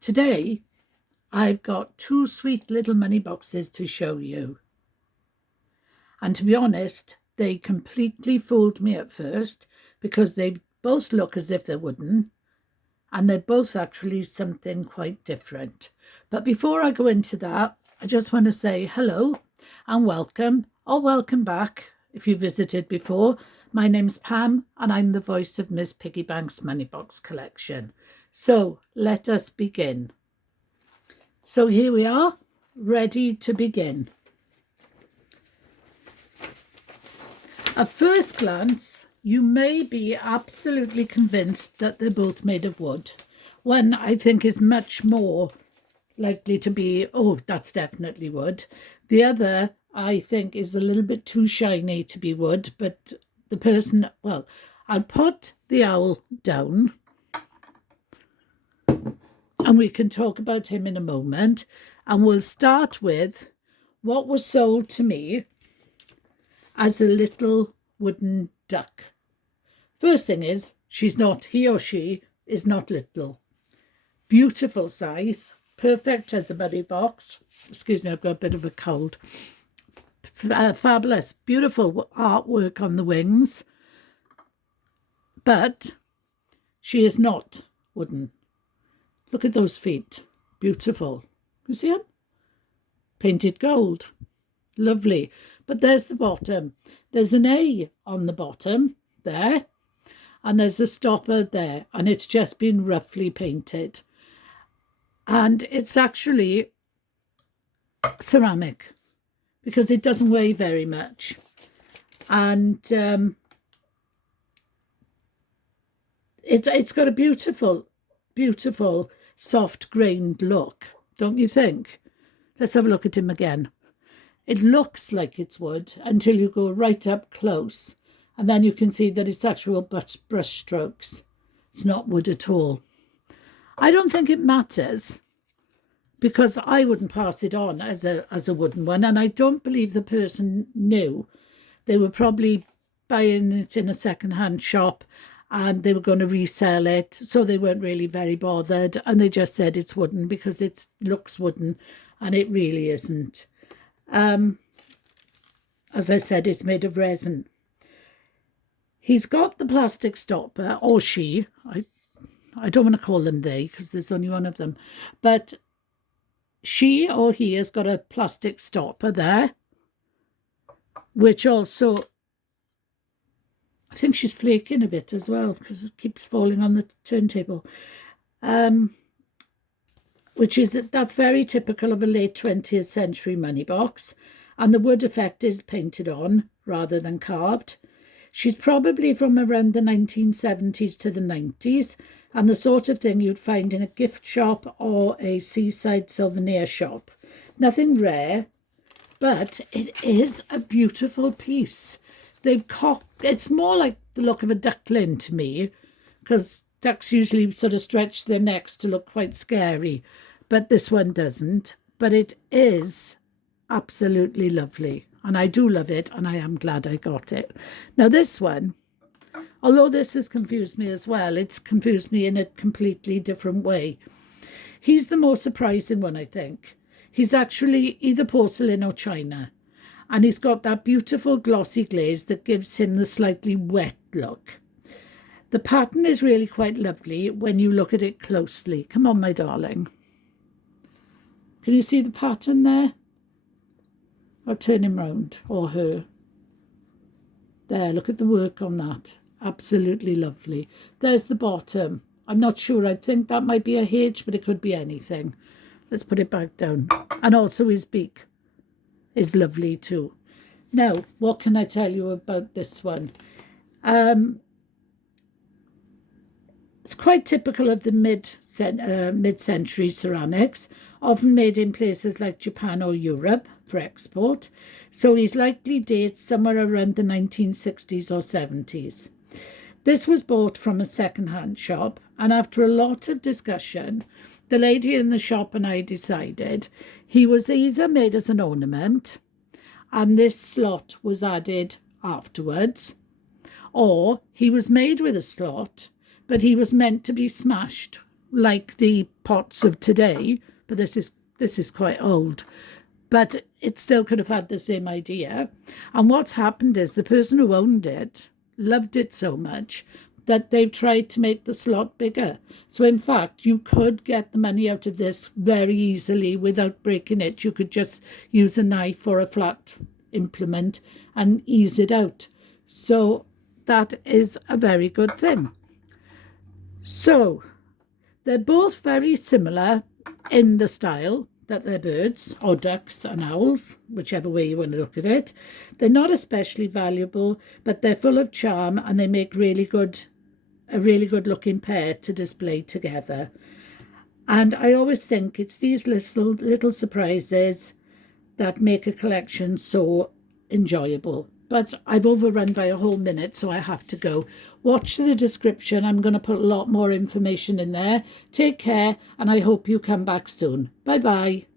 Today, I've got two sweet little money boxes to show you. And to be honest, they completely fooled me at first because they both look as if they're wooden and they're both actually something quite different. But before I go into that, I just want to say hello and welcome, or welcome back if you visited before. My name's Pam and I'm the voice of Miss Piggybank's Money Box Collection. So let us begin. So here we are, ready to begin. At first glance, you may be absolutely convinced that they're both made of wood. One, I think, is much more likely to be, oh, that's definitely wood. The other, I think, is a little bit too shiny to be wood, but the person, well, I'll put the owl down and we can talk about him in a moment. And we'll start with what was sold to me as a little wooden duck. First thing is, he or she is not little. Beautiful size, perfect as a money box. Excuse me, I've got a bit of a cold. Fabulous, beautiful artwork on the wings. But she is not wooden. Look at those feet, beautiful. You see them? Painted gold, lovely. But there's the bottom. There's an A on the bottom there, and there's a stopper there, and it's just been roughly painted. And it's actually ceramic because it doesn't weigh very much. And it's got a beautiful, beautiful soft grained look, don't you think? Let's have a look at him again. It looks like it's wood until you go right up close, and then you can see that it's actual brush strokes. It's not wood at all. I don't think it matters because I wouldn't pass it on as a wooden one, and I don't believe the person knew. They were probably buying it in a second-hand shop and they were going to resell it, so they weren't really very bothered, and they just said it's wooden because it looks wooden, and it really isn't. As I said, it's made of resin. He's got the plastic stopper, or she. I don't want to call them they because there's only one of them, but she or he has got a plastic stopper there, which also, I think she's flaking a bit as well because it keeps falling on the turntable. That's very typical of a late 20th century money box, and the wood effect is painted on rather than carved. She's probably from around the 1970s to the 90s, and the sort of thing you'd find in a gift shop or a seaside souvenir shop. Nothing rare, but it is a beautiful piece. It's more like the look of a duckling to me, because ducks usually sort of stretch their necks to look quite scary, but this one doesn't. But it is absolutely lovely, and I do love it, and I am glad I got it. Now this one, although this has confused me as well, it's confused me in a completely different way. He's the most surprising one, I think. He's actually either porcelain or china, and he's got that beautiful glossy glaze that gives him the slightly wet look. The pattern is really quite lovely when you look at it closely. Come on, my darling. Can you see the pattern there? I'll turn him round, or her. There, look at the work on that. Absolutely lovely. There's the bottom. I'm not sure. I think that might be a H, but it could be anything. Let's put it back down. And also his beak is lovely too. Now, what can I tell you about this one? It's quite typical of the mid-century ceramics, often made in places like Japan or Europe for export. So he's likely dates somewhere around the 1960s or 70s. This was bought from a second-hand shop, and after a lot of discussion, the lady in the shop and I decided he was either made as an ornament, and this slot was added afterwards, or he was made with a slot, but he was meant to be smashed like the pots of today, but this is quite old. But it still could have had the same idea. And what's happened is the person who owned it loved it so much that they've tried to make the slot bigger. So in fact, you could get the money out of this very easily without breaking it. You could just use a knife or a flat implement and ease it out. So that is a very good thing. So they're both very similar in the style that they're birds or ducks and owls, whichever way you want to look at it. They're not especially valuable, but they're full of charm and they make a really good looking pair to display together. And I always think it's these little surprises that make a collection so enjoyable. But I've overrun by a whole minute, so I have to go. Watch the description. I'm going to put a lot more information in there. Take care, and I hope you come back soon. Bye-bye.